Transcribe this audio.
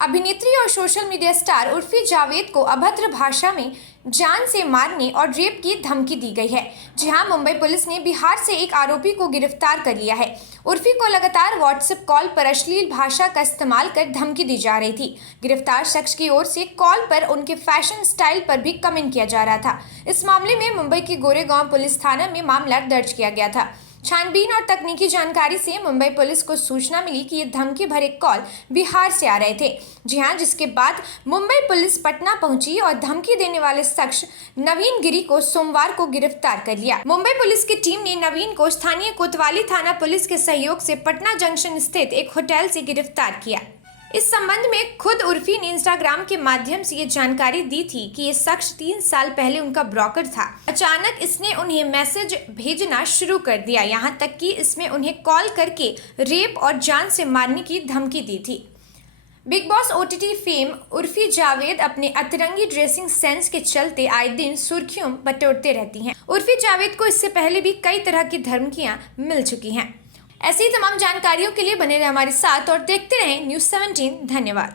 अभिनेत्री और social media star Urfi Javed को अभद्र भाषा में जान से मारने और रेप की धमकी दी गई है। जी हां, मुंबई पुलिस ने बिहार से एक आरोपी को गिरफ्तार कर लिया है। उर्फी को लगातार व्हाट्सएप कॉल पर अश्लील भाषा का इस्तेमाल कर धमकी दी जा रही थी। गिरफ्तार शख्स की ओर से कॉल पर उनके फैशन स्टाइल पर भी कमेंट किया जा रहा था। इस मामले में मुंबई के गोरेगांव पुलिस थाना में मामला दर्ज किया गया था। छानबीन और तकनीकी जानकारी से मुंबई पुलिस को सूचना मिली कि ये धमकी भरे कॉल बिहार से आ रहे थे। जी हां, जिसके बाद मुंबई पुलिस पटना पहुंची और धमकी देने वाले शख्स नवीन गिरी को सोमवार को गिरफ्तार कर लिया। मुंबई पुलिस की टीम ने नवीन को स्थानीय कोतवाली थाना पुलिस के सहयोग से पटना जंक्शन स्थित एक होटल से गिरफ्तार किया। इस संबंध में खुद उर्फी ने इंस्टाग्राम के माध्यम से ये जानकारी दी थी कि ये शख्स 3 साल पहले उनका ब्रोकर था। अचानक इसने उन्हें मैसेज भेजना शुरू कर दिया, यहाँ तक कि इसमें उन्हें कॉल करके रेप और जान से मारने की धमकी दी थी। Big boss OTT fame Urfi Javed अपने अतरंगी ड्रेसिंग सेंस के चलते आए दिन सुर्खियों बटोरते रहती हैं। उर्फी जावेद को इससे पहले भी कई तरह की धमकियां मिल चुकी हैं। ऐसी तमाम जानकारियों के लिए बने रहे हमारे साथ और देखते रहें न्यूज़ 17। धन्यवाद।